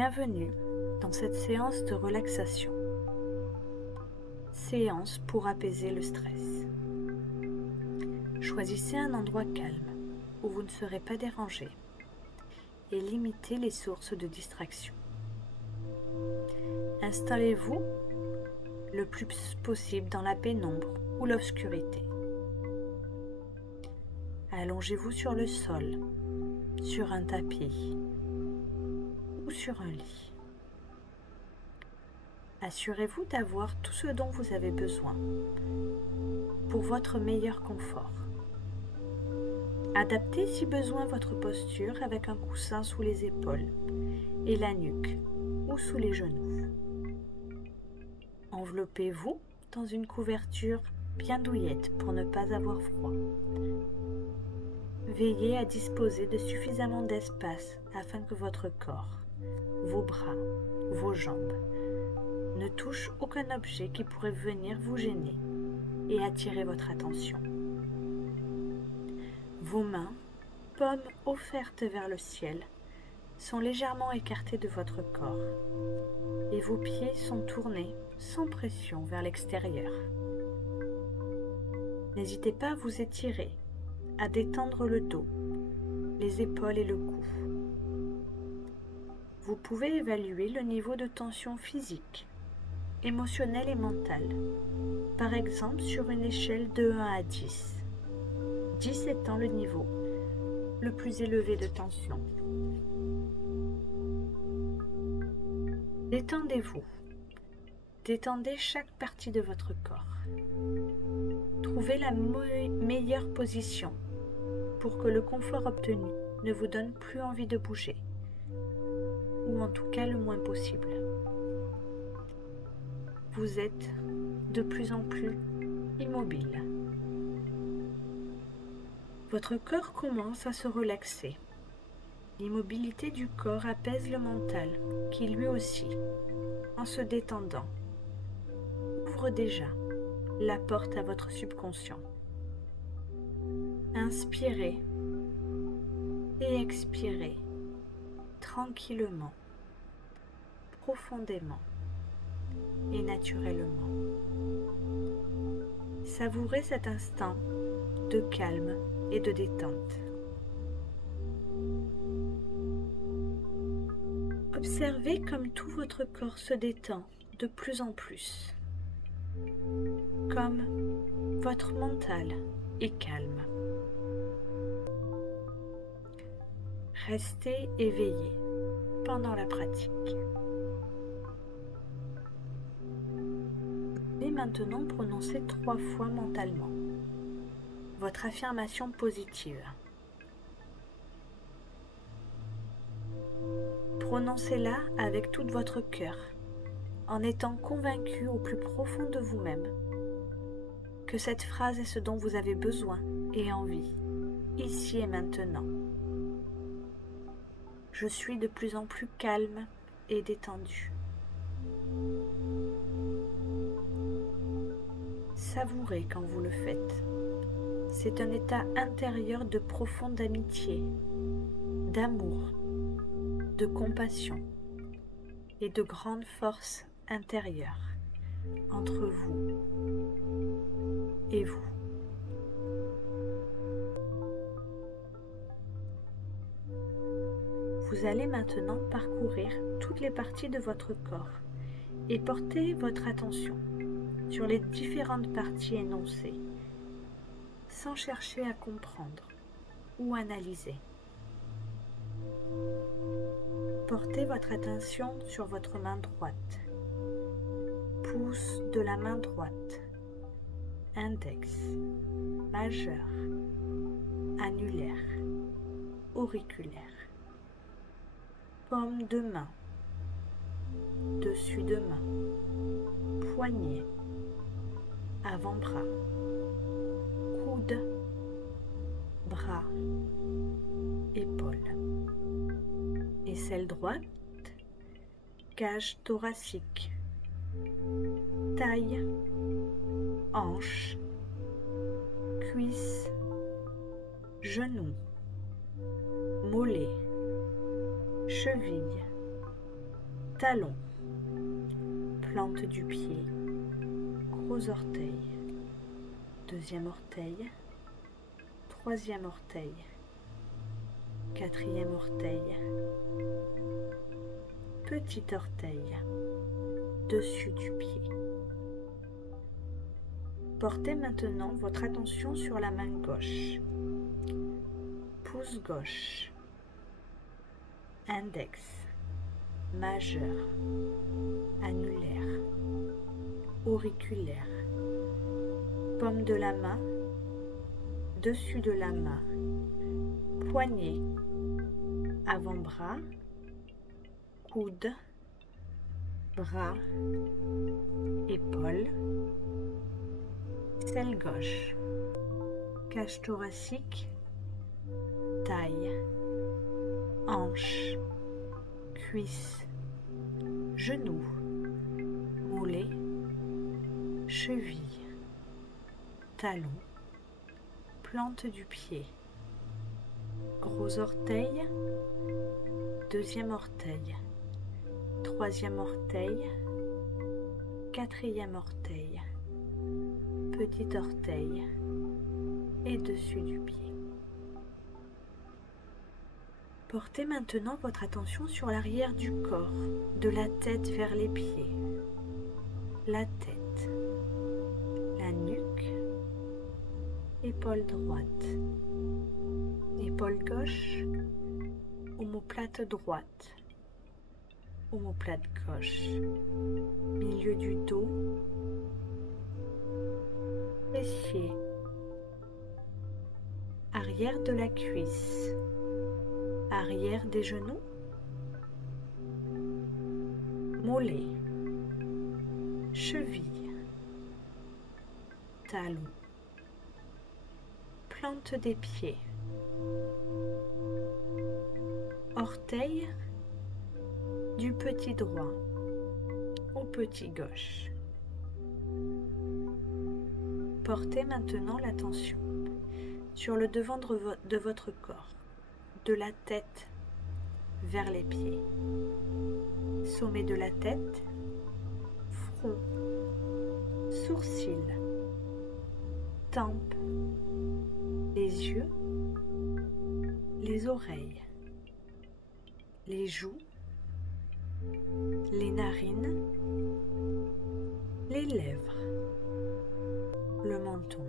Bienvenue dans cette séance de relaxation. Séance pour apaiser le stress. Choisissez un endroit calme où vous ne serez pas dérangé et limitez les sources de distraction. Installez-vous le plus possible dans la pénombre ou l'obscurité. Allongez-vous sur le sol, sur un tapis ou sur un lit. Assurez-vous d'avoir tout ce dont vous avez besoin pour votre meilleur confort. Adaptez si besoin votre posture avec un coussin sous les épaules et la nuque ou sous les genoux. Enveloppez-vous dans une couverture bien douillette pour ne pas avoir froid. Veillez à disposer de suffisamment d'espace afin que votre corps, vos bras, vos jambes ne touchent aucun objet qui pourrait venir vous gêner et attirer votre attention. Vos mains, paumes offertes vers le ciel, sont légèrement écartées de votre corps et vos pieds sont tournés sans pression vers l'extérieur. N'hésitez pas à vous étirer, à détendre le dos, les épaules et le cou. Vous pouvez évaluer le niveau de tension physique, émotionnelle et mentale, par exemple sur une échelle de 1 à 10. 10 étant le niveau le plus élevé de tension. Détendez-vous. Détendez chaque partie de votre corps. Trouvez la meilleure position pour que le confort obtenu ne vous donne plus envie de bouger, ou en tout cas le moins possible. Vous êtes de plus en plus immobile. Votre corps commence à se relaxer. L'immobilité du corps apaise le mental, qui lui aussi, en se détendant, ouvre déjà la porte à votre subconscient. Inspirez et expirez tranquillement, profondément et naturellement. Savourez cet instant de calme et de détente. Observez comme tout votre corps se détend de plus en plus, comme votre mental est calme. Restez éveillé pendant la pratique. Et maintenant, prononcez 3 fois mentalement votre affirmation positive. Prononcez-la avec tout votre cœur, en étant convaincu au plus profond de vous-même que cette phrase est ce dont vous avez besoin et envie, ici et maintenant. Je suis de plus en plus calme et détendu. Savourez quand vous le faites. C'est un état intérieur de profonde amitié, d'amour, de compassion et de grande force intérieure entre vous et vous. Vous allez maintenant parcourir toutes les parties de votre corps et porter votre attention sur les différentes parties énoncées, sans chercher à comprendre ou analyser. Portez votre attention sur votre main droite, pouce de la main droite, index, majeur, annulaire, auriculaire, paume de main, dessus de main, poignet, avant-bras, coude, bras, épaule. Aisselle droite, cage thoracique, taille, hanche, cuisse, genou, mollet, cheville, talon, plante du pied, gros orteil, deuxième orteil, troisième orteil, quatrième orteil, petit orteil, dessus du pied. Portez maintenant votre attention sur la main gauche, pouce gauche, index, majeur, annulaire, auriculaire, paume de la main, dessus de la main, poignet, avant-bras, coude, bras, épaule, selle gauche, cage thoracique, taille, hanche, cuisse, genou, mollet, cheville, talon, plante du pied, gros orteil, deuxième orteil, troisième orteil, quatrième orteil, petit orteil et dessus du pied. Portez maintenant votre attention sur l'arrière du corps, de la tête vers les pieds, la tête, la nuque, épaule droite, épaule gauche, omoplate droite, omoplate gauche, milieu du dos, fessier, arrière de la cuisse, arrière des genoux, mollet, cheville, talon, plante des pieds, orteil du petit droit au petit gauche. Portez maintenant l'attention sur le devant de votre corps, de la tête vers les pieds, sommet de la tête, front, sourcils, tempes, les yeux, les oreilles, les joues, les narines, les lèvres, le menton,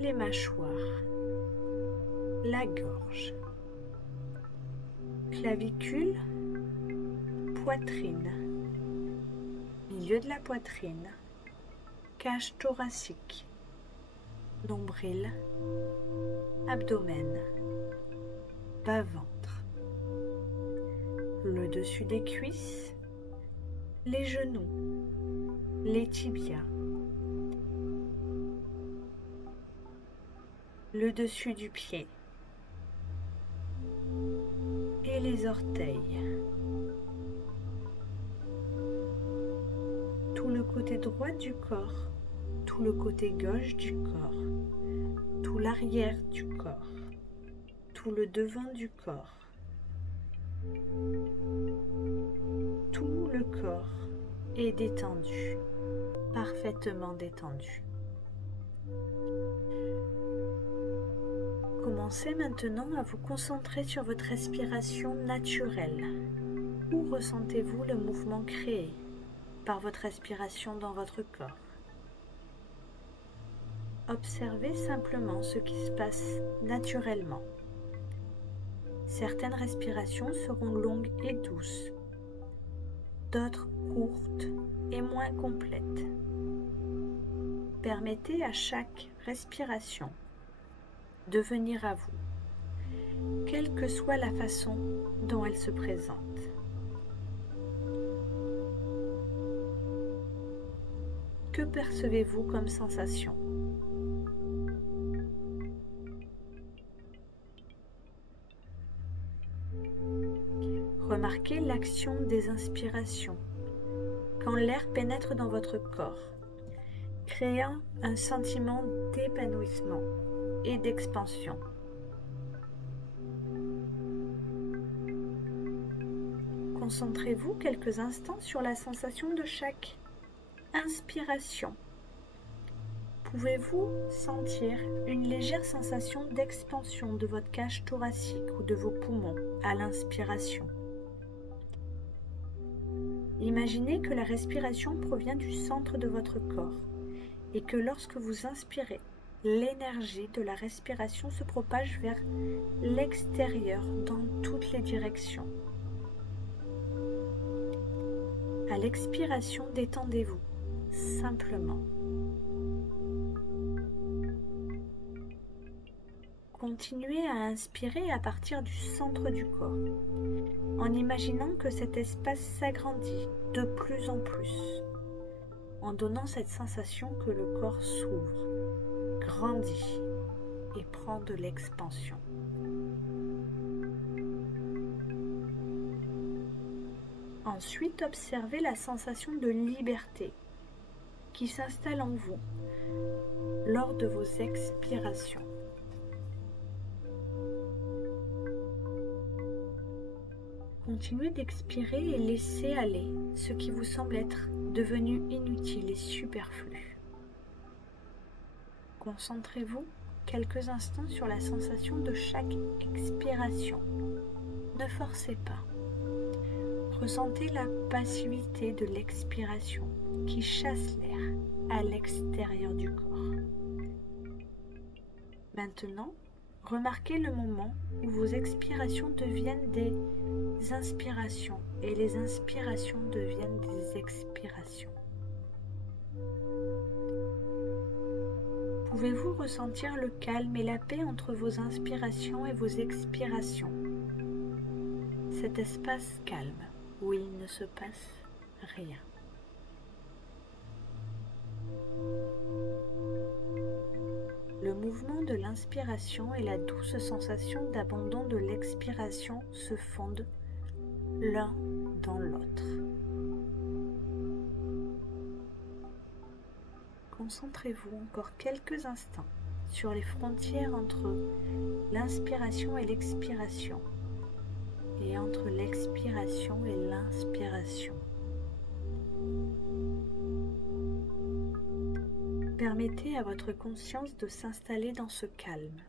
les mâchoires, la gorge, clavicule, poitrine, milieu de la poitrine, cage thoracique, nombril, abdomen, bas-ventre, le dessus des cuisses, les genoux, les tibias, le dessus du pied et les orteils, tout le côté droit du corps, tout le côté gauche du corps, tout l'arrière du corps, tout le devant du corps, tout le corps est détendu, parfaitement détendu. Commencez maintenant à vous concentrer sur votre respiration naturelle. Où ressentez-vous le mouvement créé par votre respiration dans votre corps? Observez simplement ce qui se passe naturellement. Certaines respirations seront longues et douces, d'autres courtes et moins complètes. Permettez à chaque respiration de venir à vous, quelle que soit la façon dont elle se présente. Que percevez-vous comme sensation? Remarquez l'action des inspirations quand l'air pénètre dans votre corps, créant un sentiment d'épanouissement et d'expansion. Concentrez-vous quelques instants sur la sensation de chaque inspiration. Pouvez-vous sentir une légère sensation d'expansion de votre cage thoracique ou de vos poumons à l'inspiration? Imaginez que la respiration provient du centre de votre corps et que lorsque vous inspirez, l'énergie de la respiration se propage vers l'extérieur dans toutes les directions. À l'expiration, détendez-vous simplement. Continuez à inspirer à partir du centre du corps, en imaginant que cet espace s'agrandit de plus en plus, en donnant cette sensation que le corps s'ouvre, grandit et prend de l'expansion. Ensuite, observez la sensation de liberté qui s'installe en vous lors de vos expirations. Continuez d'expirer et laissez aller ce qui vous semble être devenu inutile et superflu. Concentrez-vous quelques instants sur la sensation de chaque expiration. Ne forcez pas. Ressentez la passivité de l'expiration qui chasse l'air à l'extérieur du corps. Maintenant, remarquez le moment où vos expirations deviennent des inspirations et les inspirations deviennent des expirations. Pouvez-vous ressentir le calme et la paix entre vos inspirations et vos expirations? Cet espace calme où il ne se passe rien. Le mouvement de l'inspiration et la douce sensation d'abandon de l'expiration se fondent l'un dans l'autre. Concentrez-vous encore quelques instants sur les frontières entre l'inspiration et l'expiration, et entre l'expiration et l'inspiration. Permettez à votre conscience de s'installer dans ce calme.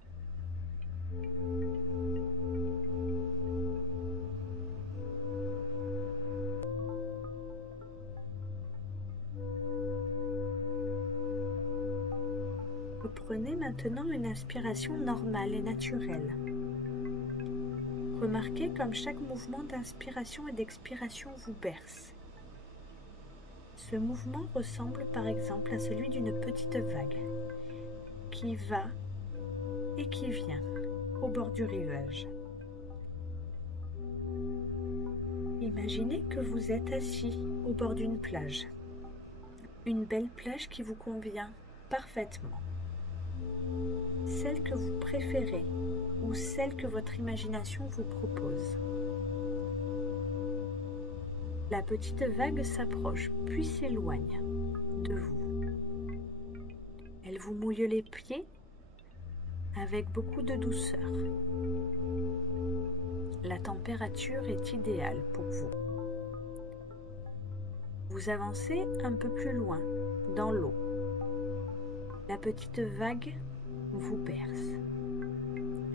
Reprenez maintenant une inspiration normale et naturelle. Remarquez comme chaque mouvement d'inspiration et d'expiration vous berce. Ce mouvement ressemble par exemple à celui d'une petite vague qui va et qui vient au bord du rivage. Imaginez que vous êtes assis au bord d'une plage, une belle plage qui vous convient parfaitement, celle que vous préférez ou celle que votre imagination vous propose. La petite vague s'approche puis s'éloigne de vous. Elle vous mouille les pieds avec beaucoup de douceur. La température est idéale pour vous. Vous avancez un peu plus loin dans l'eau. La petite vague vous berce.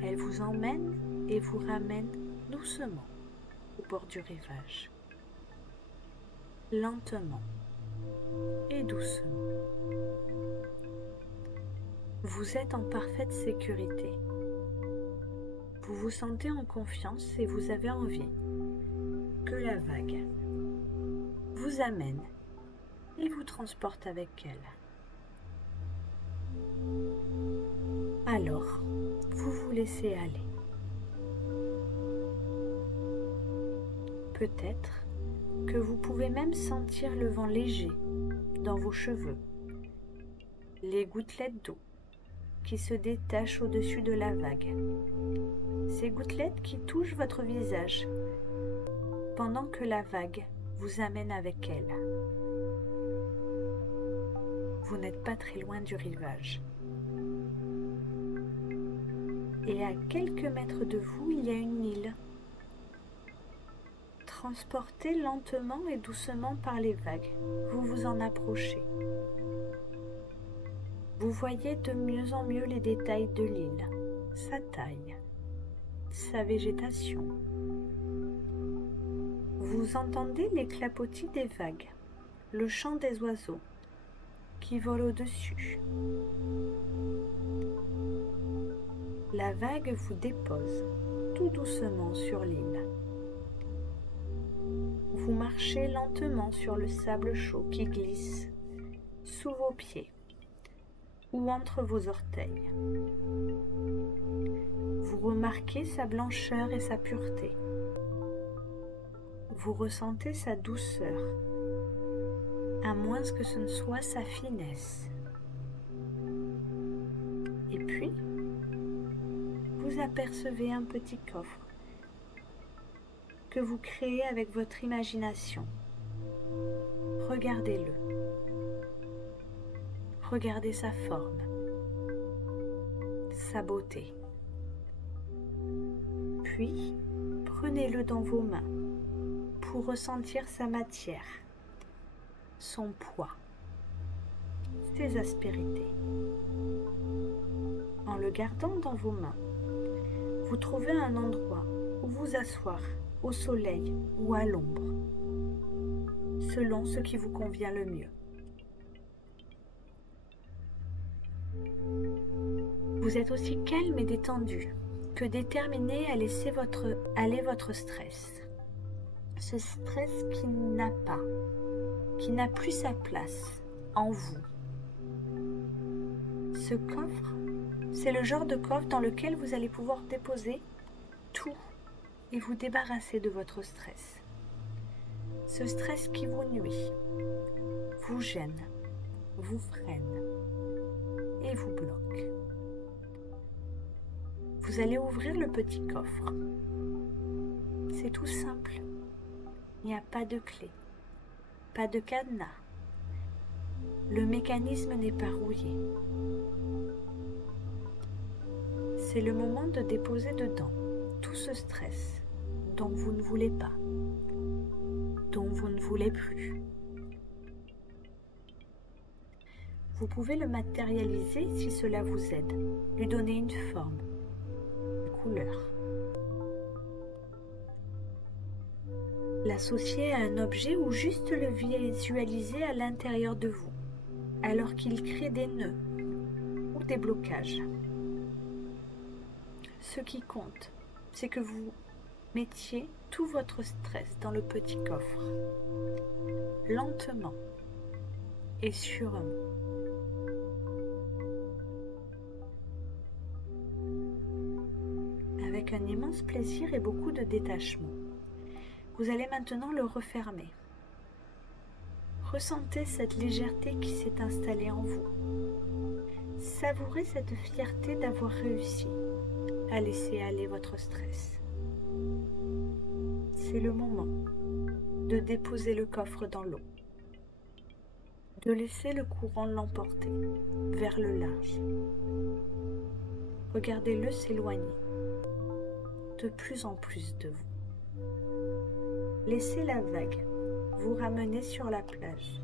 Elle vous emmène et vous ramène doucement au bord du rivage. Lentement et doucement. Vous êtes en parfaite sécurité. Vous vous sentez en confiance et vous avez envie que la vague vous amène et vous transporte avec elle. Alors, vous vous laissez aller. Peut-être que vous pouvez même sentir le vent léger dans vos cheveux, les gouttelettes d'eau qui se détachent au-dessus de la vague, ces gouttelettes qui touchent votre visage pendant que la vague vous amène avec elle. Vous n'êtes pas très loin du rivage. Et à quelques mètres de vous, il y a une île transportez lentement et doucement par les vagues. Vous vous en approchez. Vous voyez de mieux en mieux les détails de l'île, sa taille, sa végétation. Vous entendez les clapotis des vagues, le chant des oiseaux qui volent au-dessus. La vague vous dépose tout doucement sur l'île. Vous marchez lentement sur le sable chaud qui glisse sous vos pieds ou entre vos orteils. Vous remarquez sa blancheur et sa pureté. Vous ressentez sa douceur, à moins que ce ne soit sa finesse. Et puis, vous apercevez un petit coffre que vous créez avec votre imagination. Regardez-le. Regardez sa forme, sa beauté. Puis, prenez-le dans vos mains pour ressentir sa matière, son poids, ses aspérités. En le gardant dans vos mains, vous trouvez un endroit où vous asseoir au soleil ou à l'ombre, selon ce qui vous convient le mieux. Vous êtes aussi calme et détendu que déterminé à laisser aller votre stress. Ce stress qui n'a plus sa place en vous. Ce coffre, c'est le genre de coffre dans lequel vous allez pouvoir déposer tout et vous débarrasser de votre stress. Ce stress qui vous nuit, vous gêne, vous freine et vous bloque. Vous allez ouvrir le petit coffre. C'est tout simple. Il n'y a pas de clé, pas de cadenas. Le mécanisme n'est pas rouillé. C'est le moment de déposer dedans tout ce stress dont vous ne voulez pas, dont vous ne voulez plus. Vous pouvez le matérialiser si cela vous aide, lui donner une forme, une couleur. L'associer à un objet ou juste le visualiser à l'intérieur de vous, alors qu'il crée des nœuds ou des blocages. Ce qui compte, c'est que vous mettiez tout votre stress dans le petit coffre, lentement et sûrement. Avec un immense plaisir et beaucoup de détachement, vous allez maintenant le refermer. Ressentez cette légèreté qui s'est installée en vous. Savourez cette fierté d'avoir réussi à laisser aller votre stress. C'est le moment de déposer le coffre dans l'eau, de laisser le courant l'emporter vers le large. Regardez-le s'éloigner de plus en plus de vous. Laissez la vague vous ramener sur la plage,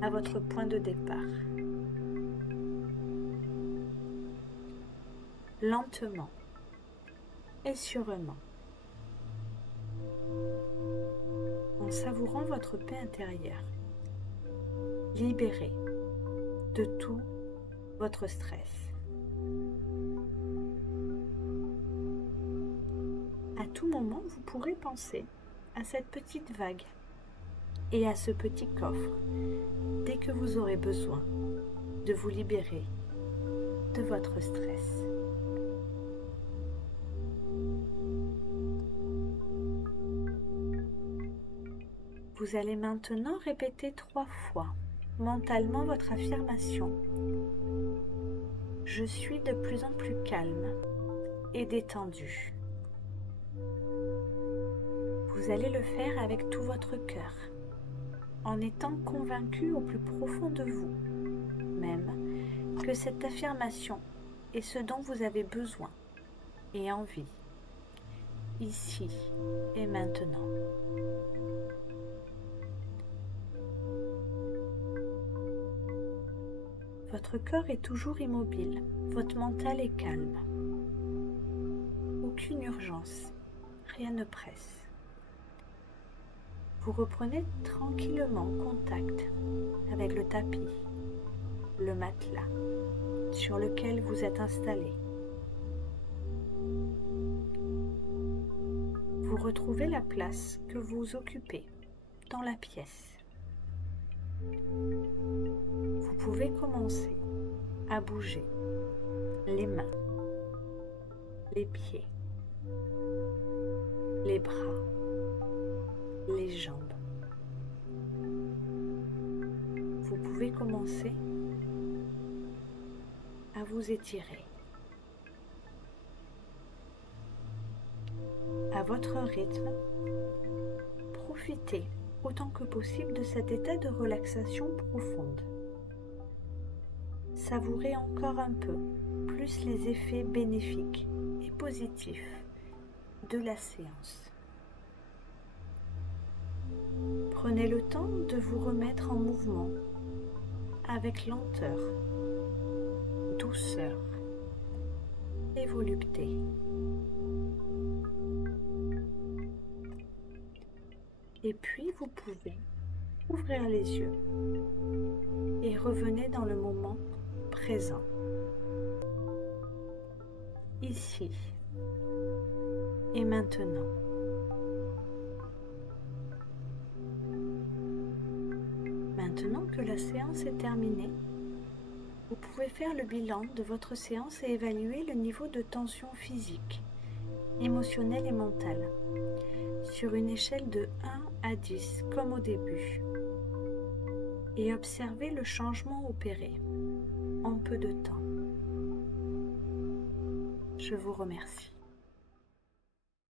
à votre point de départ. Lentement et sûrement, en savourant votre paix intérieure, libérée de tout votre stress. À tout moment, vous pourrez penser à cette petite vague et à ce petit coffre dès que vous aurez besoin de vous libérer de votre stress. Vous allez maintenant répéter 3 fois mentalement votre affirmation. Je suis de plus en plus calme et détendu. Vous allez le faire avec tout votre cœur, en étant convaincu au plus profond de vous, même, que cette affirmation est ce dont vous avez besoin et envie, ici et maintenant. Votre corps est toujours immobile, votre mental est calme. Aucune urgence, rien ne presse. Vous reprenez tranquillement contact avec le tapis, le matelas sur lequel vous êtes installé. Vous retrouvez la place que vous occupez dans la pièce. Vous pouvez commencer à bouger les mains, les pieds, les bras, les jambes. Vous pouvez commencer à vous étirer. À votre rythme, profitez autant que possible de cet état de relaxation profonde. Savourez encore un peu plus les effets bénéfiques et positifs de la séance. Prenez le temps de vous remettre en mouvement avec lenteur, douceur et volupté. Et puis vous pouvez ouvrir les yeux et revenez dans le moment présent, ici et maintenant. Maintenant que la séance est terminée, vous pouvez faire le bilan de votre séance et évaluer le niveau de tension physique, émotionnelle et mentale sur une échelle de 1 à 10 comme au début et observez le changement opéré en peu de temps. Je vous remercie.